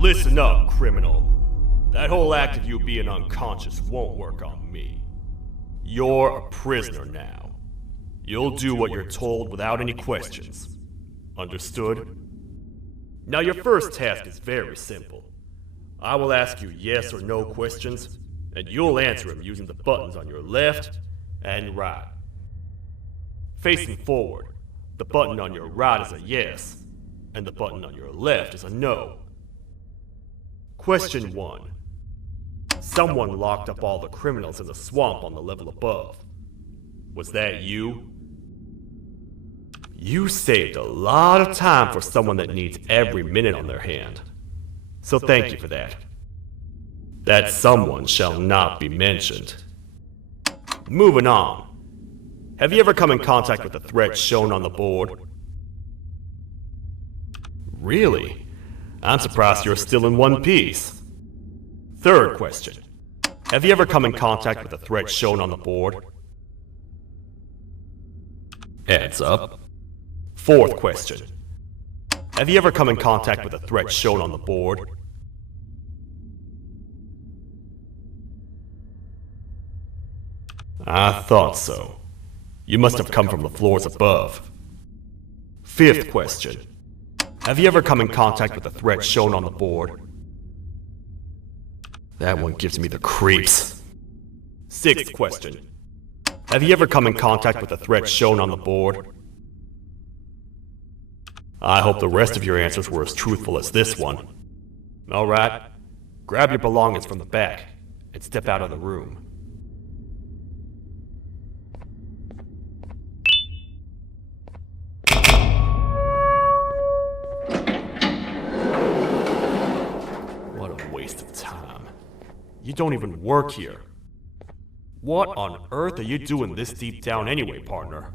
Listen up, criminal. That whole act of you being unconscious won't work on me. You're a prisoner now. You'll do what you're told without any questions. Understood? Now your first task is very simple. I will ask you yes or no questions, and you'll answer them using the buttons on your left and right. Facing forward, the button on your right is a yes, and the button on your left is a no. Question 1. Someone locked up all the criminals in the swamp on the level above. Was that you? You saved a lot of time for someone that needs every minute on their hand. So thank you for that. That someone shall not be mentioned. Moving on. Have you ever come in contact with the threat shown on the board? Really? I'm surprised you're still in one piece. Third question. Have you ever come in contact with the threat shown on the board? Heads up. Fourth question. Have you ever come in contact with the threat shown on the board? I thought so. You must have come from the floors above. Fifth question. Have you ever come in contact with the threat shown on the board? That one gives me the creeps. Sixth question. Have you ever come in contact with the threat shown on the board? I hope the rest of your answers were as truthful as this one. Alright, grab your belongings from the back and step out of the room. You don't even work here. What on earth are you doing this deep down anyway, partner?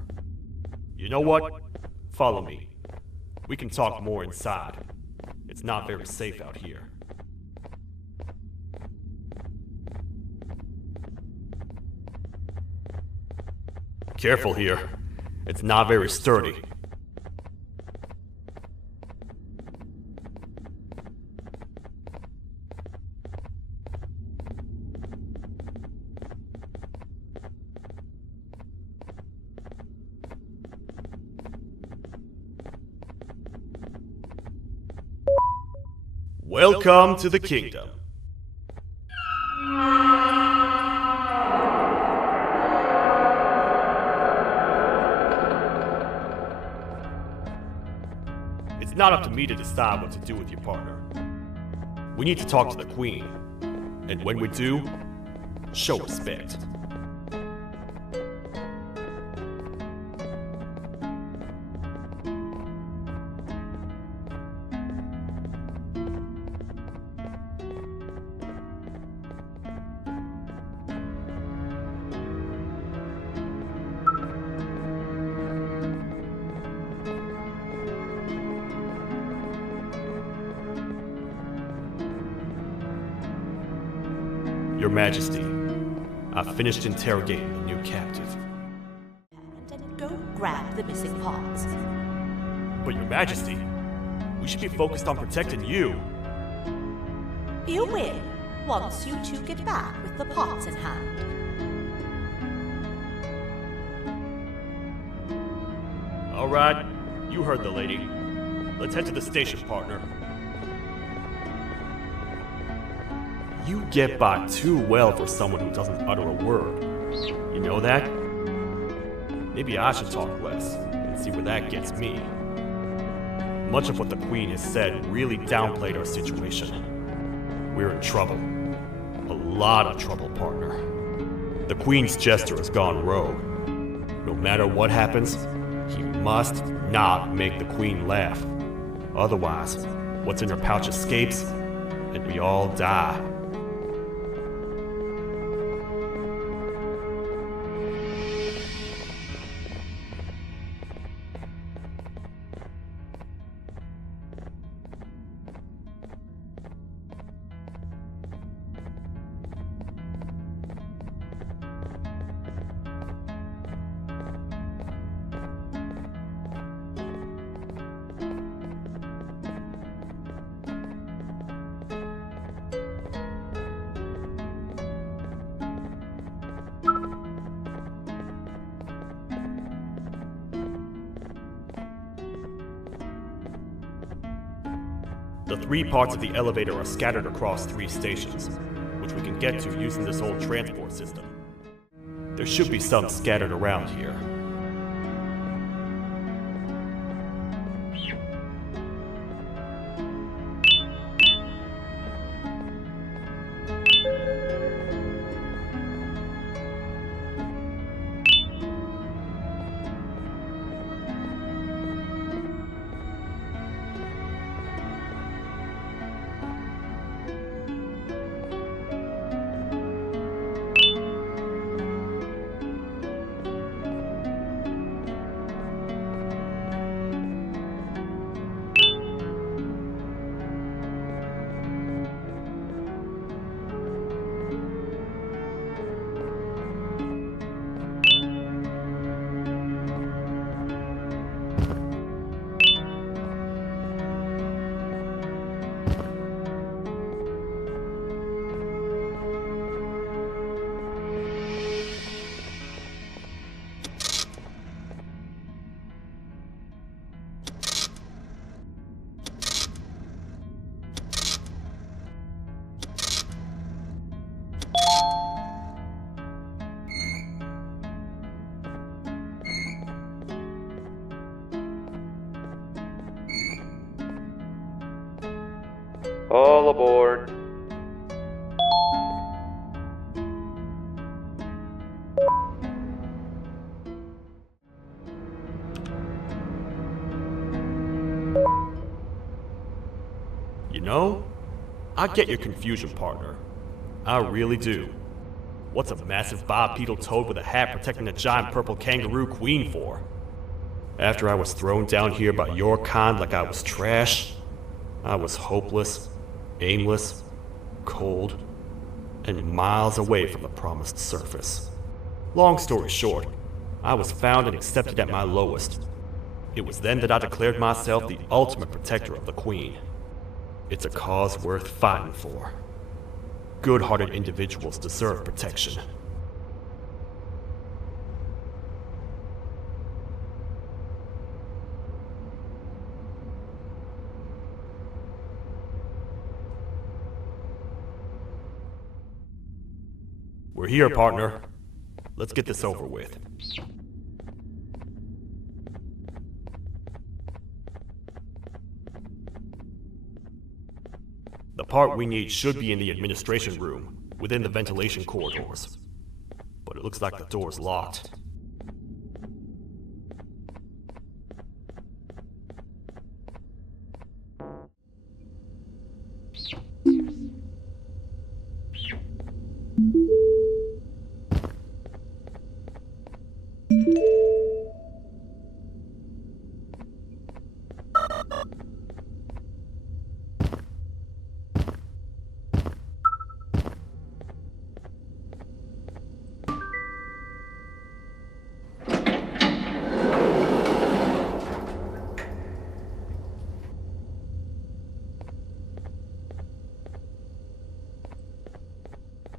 You know what? Follow me. We can talk more inside. It's not very safe out here. Careful here. It's not very sturdy. Welcome to the kingdom. It's not up to me to decide what to do with your partner. We need to talk to the Queen. And when we do, show respect. Your Majesty, I've finished interrogating the new captive. And go grab the missing parts. But Your Majesty, we should be focused on protecting you. You win once you two get back with the parts in hand. All right, you heard the lady. Let's head to the station, partner. You get by too well for someone who doesn't utter a word. You know that? Maybe I should talk less and see where that gets me. Much of what the Queen has said really downplayed our situation. We're in trouble. A lot of trouble, partner. The Queen's jester has gone rogue. No matter what happens, he must not make the Queen laugh. Otherwise, what's in her pouch escapes, and we all die. The 3 parts of the elevator are scattered across 3 stations, which we can get to using this old transport system. There should be some scattered around here. All aboard. You know, I get your confusion, partner. I really do. What's a massive bipedal toad with a hat protecting a giant purple kangaroo queen for? After I was thrown down here by your kind like I was trash, I was hopeless, aimless, cold, and miles away from the promised surface. Long story short, I was found and accepted at my lowest. It was then that I declared myself the ultimate protector of the Queen. It's a cause worth fighting for. Good-hearted individuals deserve protection. We're here, partner. Let's get this over with. The part we need should be in the administration room, within the ventilation corridors. But it looks like the door's locked.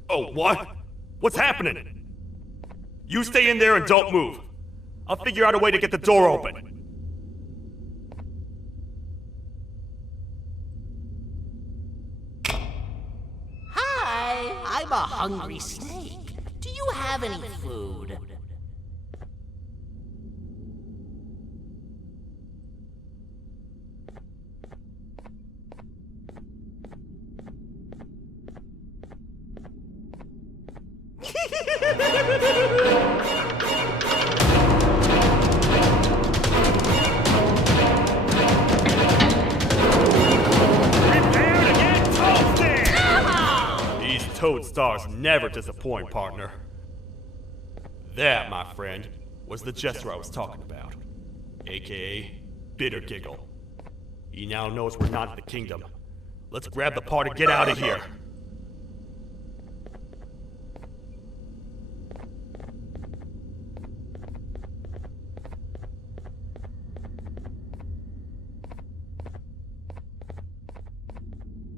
Oh, what? What's happening? You stay in there and don't move. I'll figure out a way to get the door open. Hi, I'm a hungry snake. Do you have any food? Toad stars never disappoint, partner. That, my friend, was the jester I was talking about, aka Bitter Giggle. He now knows we're not in the kingdom. Let's grab the part and get out of here.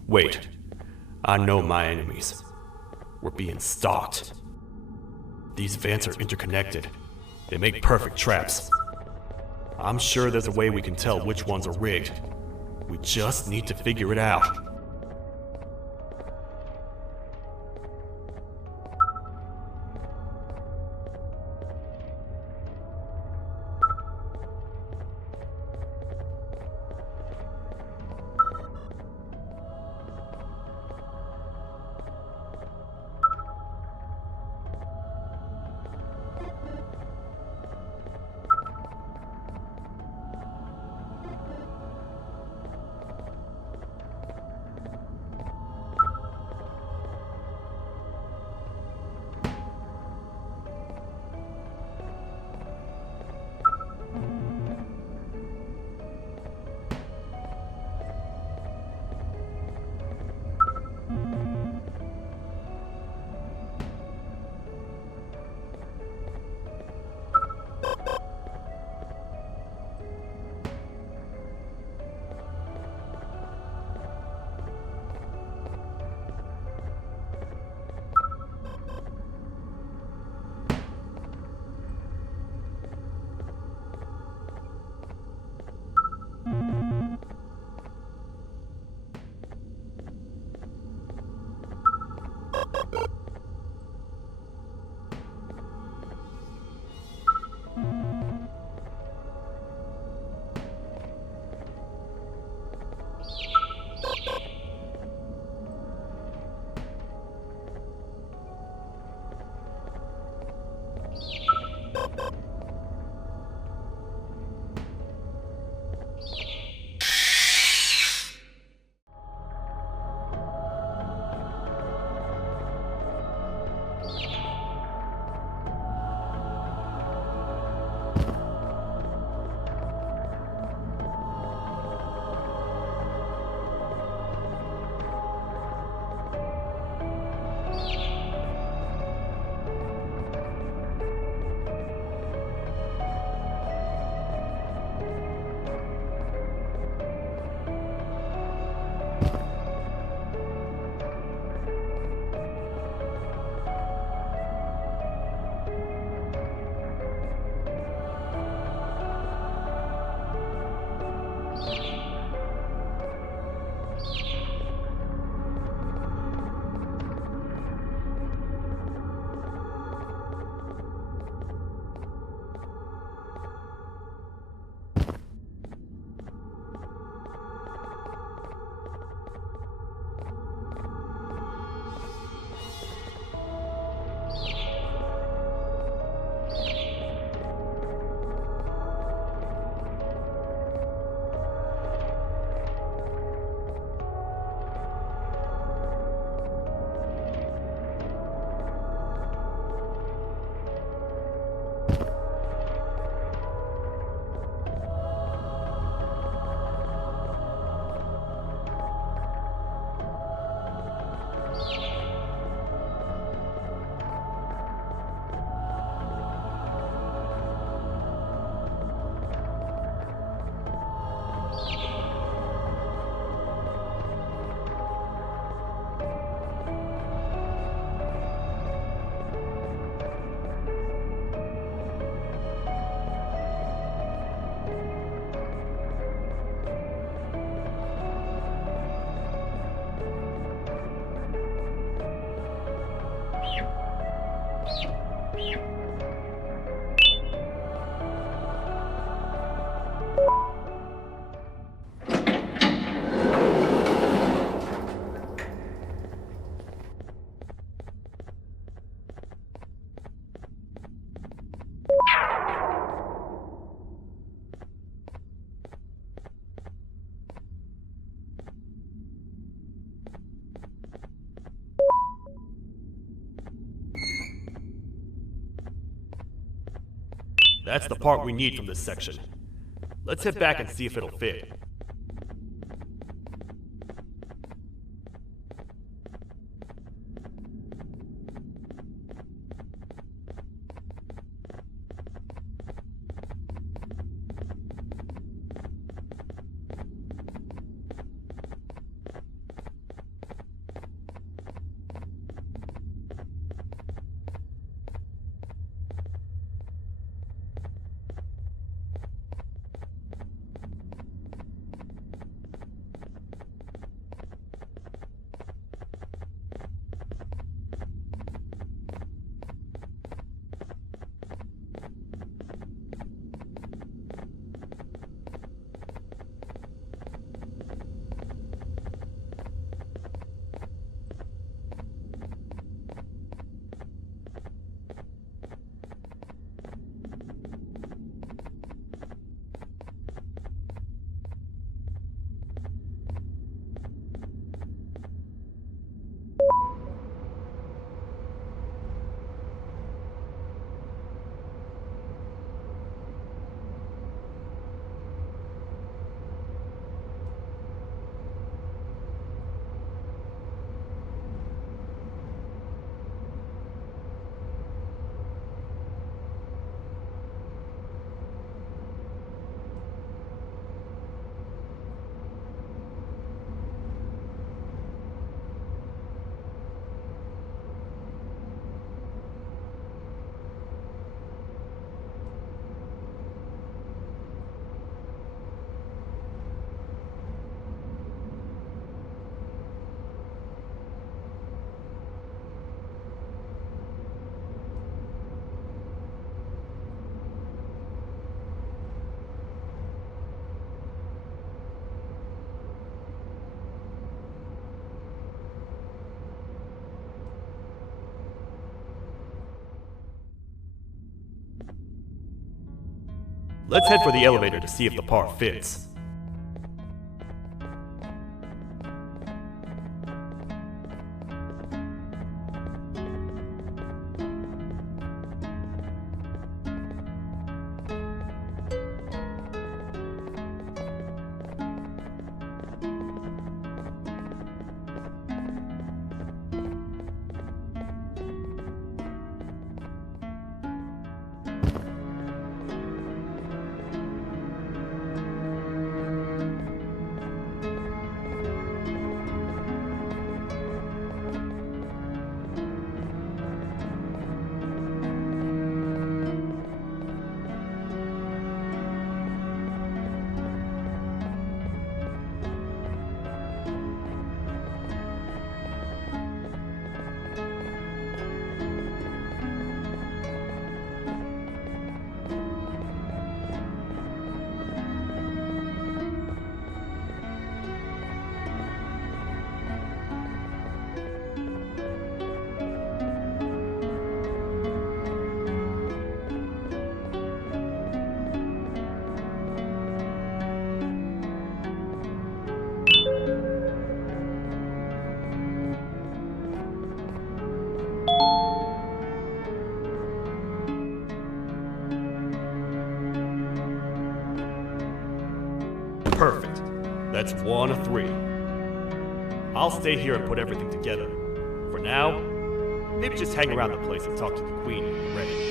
Wait, I know my enemies. We're being stalked. These vents are interconnected. They make perfect traps. I'm sure there's a way we can tell which ones are rigged. We just need to figure it out. That's the part we need from this section. Let's head back and see if it'll fit. Let's head for the elevator to see if the part fits. Perfect. That's 1 of 3. I'll stay here and put everything together. For now, maybe just hang around the place and talk to the Queen when you're ready.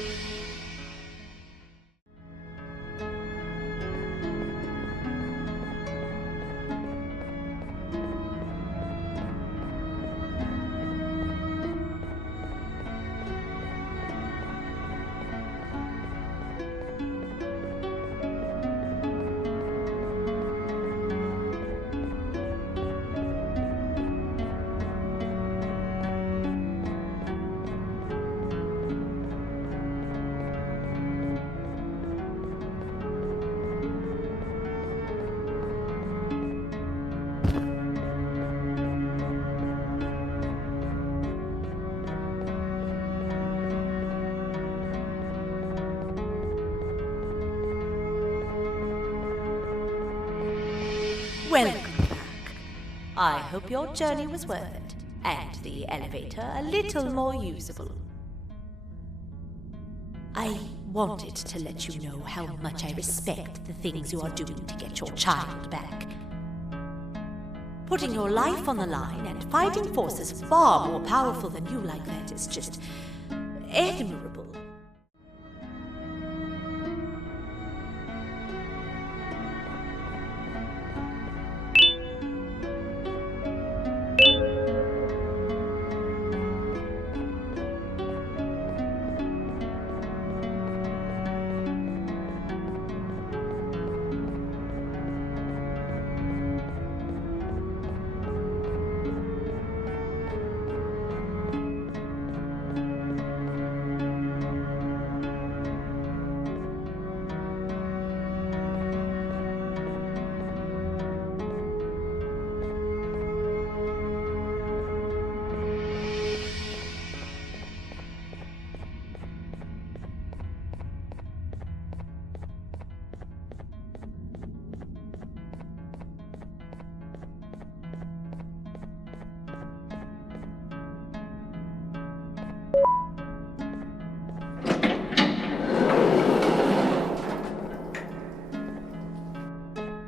Welcome back. I hope your journey was worth it, and the elevator a little more usable. I wanted to let you know how much I respect the things you are doing to get your child back. Putting your life on the line and fighting forces far more powerful than you like that is just admirable.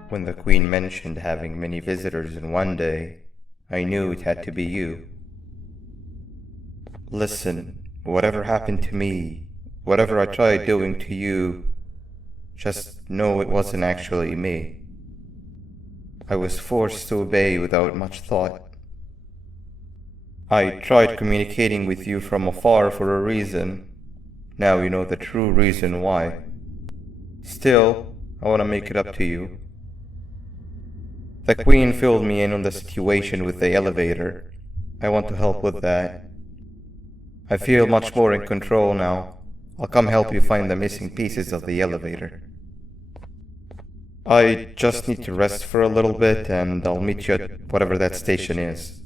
When the Queen mentioned having many visitors in one day, I knew it had to be you. Listen, whatever happened to me, whatever I tried doing to you, just know it wasn't actually me. I was forced to obey without much thought. I tried communicating with you from afar for a reason. Now you know the true reason why. Still, I want to make it up to you. The Queen filled me in on the situation with the elevator. I want to help with that. I feel much more in control now. I'll come help you find the missing pieces of the elevator. I just need to rest for a little bit and I'll meet you at whatever that station is.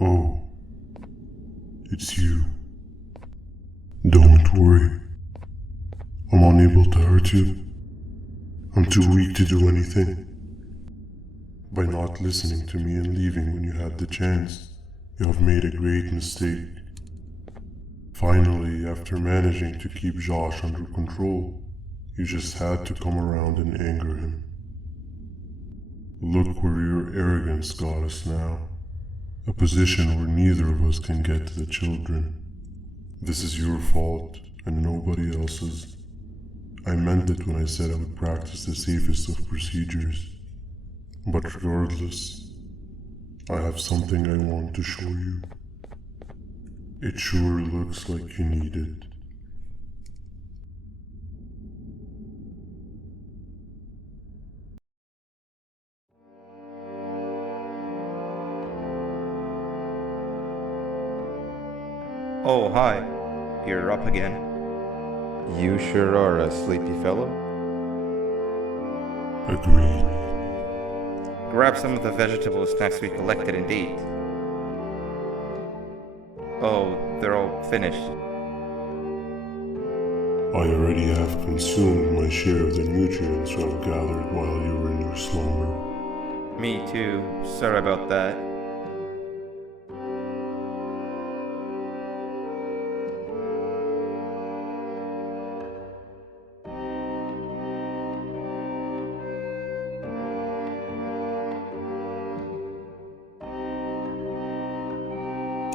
Oh, it's you. Don't worry. I'm unable to hurt you. I'm too weak to do anything. By not listening to me and leaving when you had the chance, you have made a great mistake. Finally, after managing to keep Josh under control, you just had to come around and anger him. Look where your arrogance got us now. A position where neither of us can get to the children. This is your fault and nobody else's. I meant it when I said I would practice the safest of procedures. But regardless, I have something I want to show you. It sure looks like you need it. Oh, hi. You're up again. You sure are a sleepy fellow. Agreed. Grab some of the vegetable snacks we collected and eat. Oh, they're all finished. I already have consumed my share of the nutrients I've gathered while you were in your slumber. Me too. Sorry about that.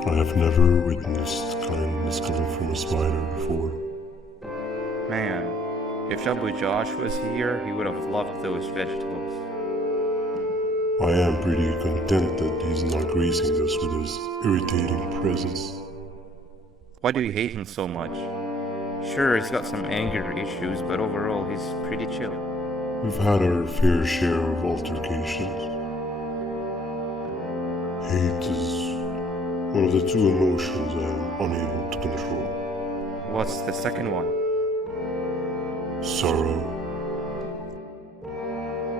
I have never witnessed kindness coming from a spider before. Man, if Shabu Josh was here, he would have loved those vegetables. I am pretty content that he's not gracing us with his irritating presence. Why do you hate him so much? Sure, he's got some anger issues, but overall he's pretty chill. We've had our fair share of altercations. Hate is one of the two emotions I am unable to control. What's the second one? Sorrow.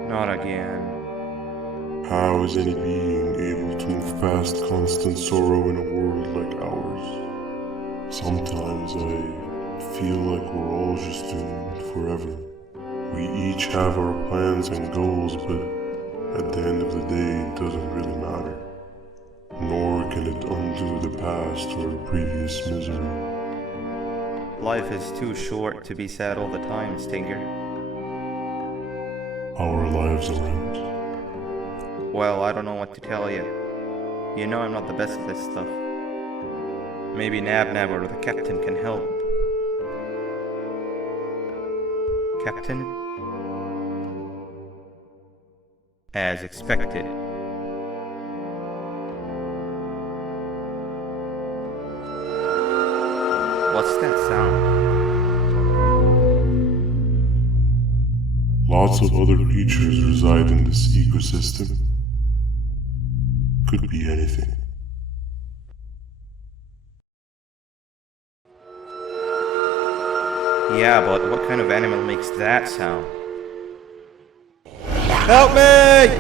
Not again. How is any being able to move past constant sorrow in a world like ours? Sometimes I feel like we're all just doomed forever. We each have our plans and goals, but at the end of the day it doesn't really matter. Nor can it undo the past or previous misery. Life is too short to be sad all the time, Stinger. Our lives aren't. Well, I don't know what to tell you. You know I'm not the best at this stuff. Maybe Nab or the captain can help. Captain? As expected. What's that sound? Lots of other creatures reside in this ecosystem. Could be anything. Yeah, but what kind of animal makes that sound? Help me!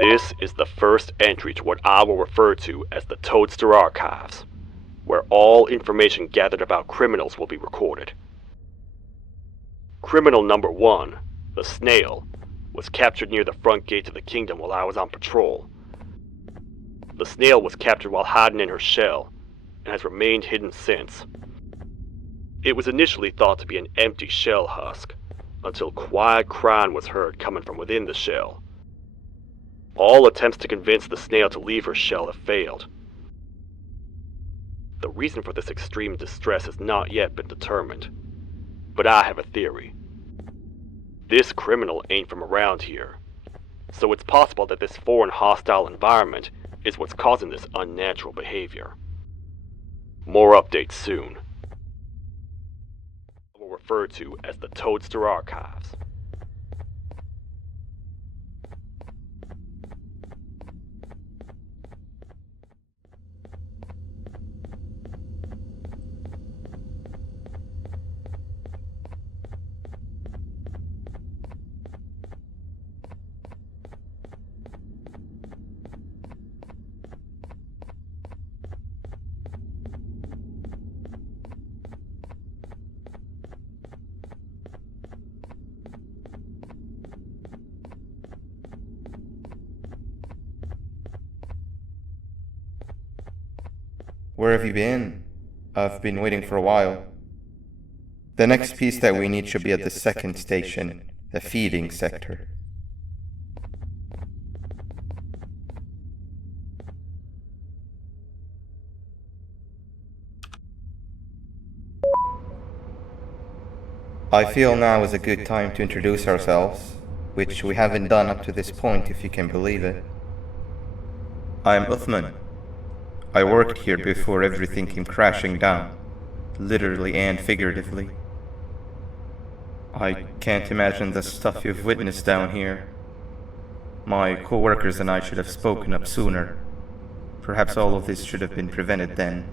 This is the first entry to what I will refer to as the Toadster Archives, where all information gathered about criminals will be recorded. Criminal number 1, the snail, was captured near the front gate of the kingdom while I was on patrol. The snail was captured while hiding in her shell, and has remained hidden since. It was initially thought to be an empty shell husk, until quiet crying was heard coming from within the shell. All attempts to convince the snail to leave her shell have failed. The reason for this extreme distress has not yet been determined, but I have a theory. This criminal ain't from around here, so it's possible that this foreign hostile environment is what's causing this unnatural behavior. More updates soon. I will refer to as the Toadster Archives. Where have you been? I've been waiting for a while. The next piece that we need should be at the second station, the feeding sector. I feel now is a good time to introduce ourselves, which we haven't done up to this point, if you can believe it. I'm Uthman. I worked here before everything came crashing down, literally and figuratively. I can't imagine the stuff you've witnessed down here. My co-workers and I should have spoken up sooner. Perhaps all of this should have been prevented then.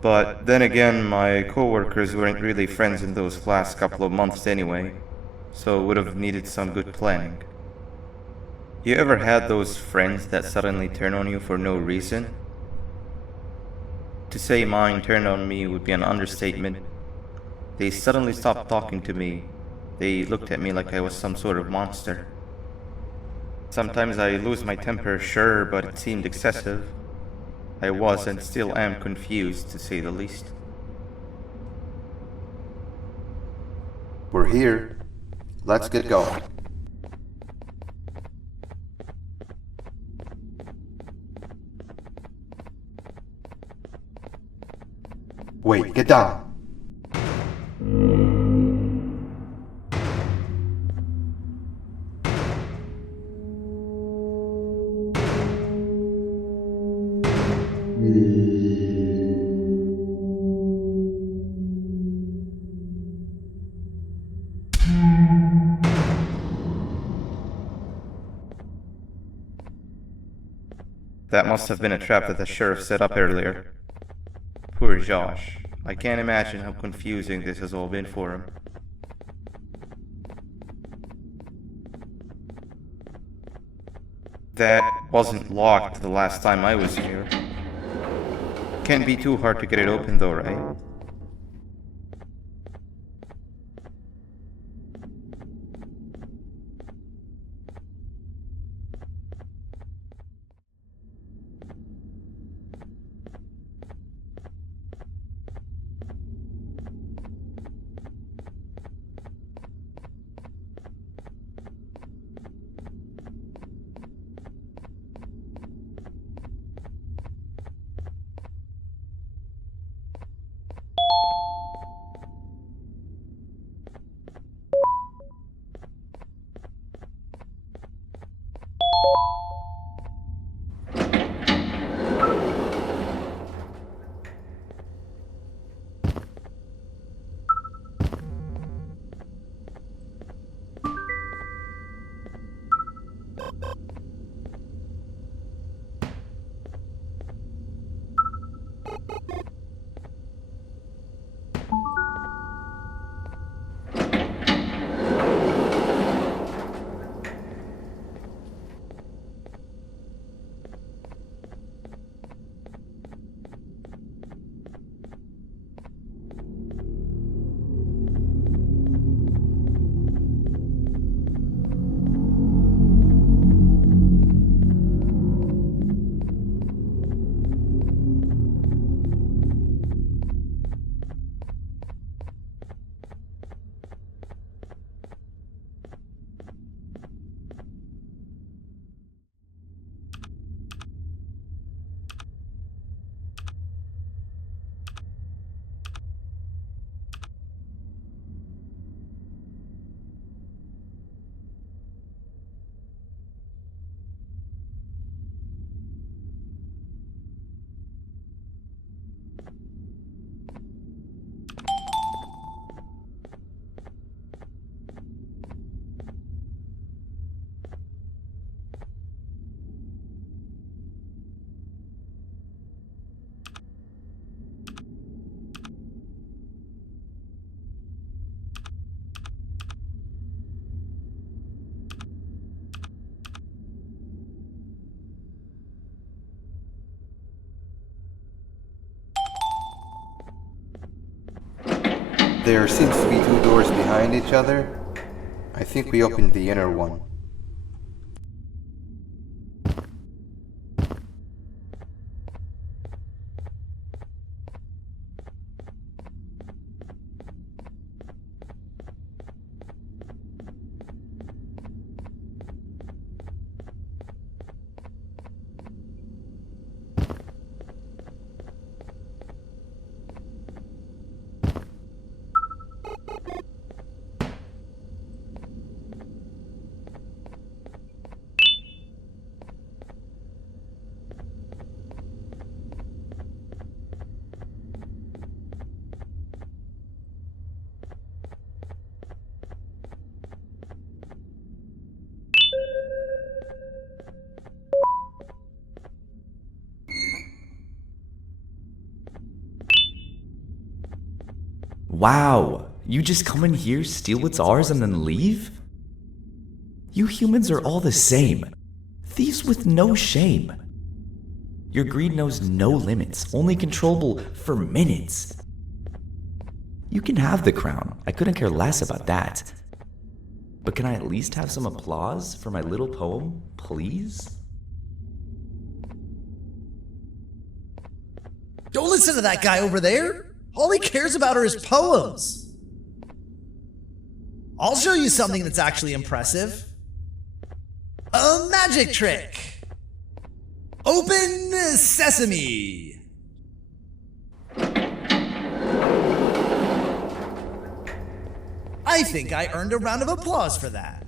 But then again, my co-workers weren't really friends in those last couple of months anyway, so would have needed some good planning. You ever had those friends that suddenly turn on you for no reason? To say mine turned on me would be an understatement. They suddenly stopped talking to me. They looked at me like I was some sort of monster. Sometimes I lose my temper, sure, but it seemed excessive. I was and still am confused, to say the least. We're here. Let's get going. Wait, get down. That must have been a trap that the sheriff set up earlier. Poor Josh. I can't imagine how confusing this has all been for him. That wasn't locked the last time I was here. Can't be too hard to get it open though, right? There seems to be two doors behind each other. I think we opened the inner one. Wow, you just come in here, steal what's ours, and then leave? You humans are all the same. Thieves with no shame. Your greed knows no limits, only controllable for minutes. You can have the crown. I couldn't care less about that. But can I at least have some applause for my little poem, please? Don't listen to that guy over there. All he cares about are his poems. I'll show you something that's actually impressive. A magic trick. Open sesame. I think I earned a round of applause for that.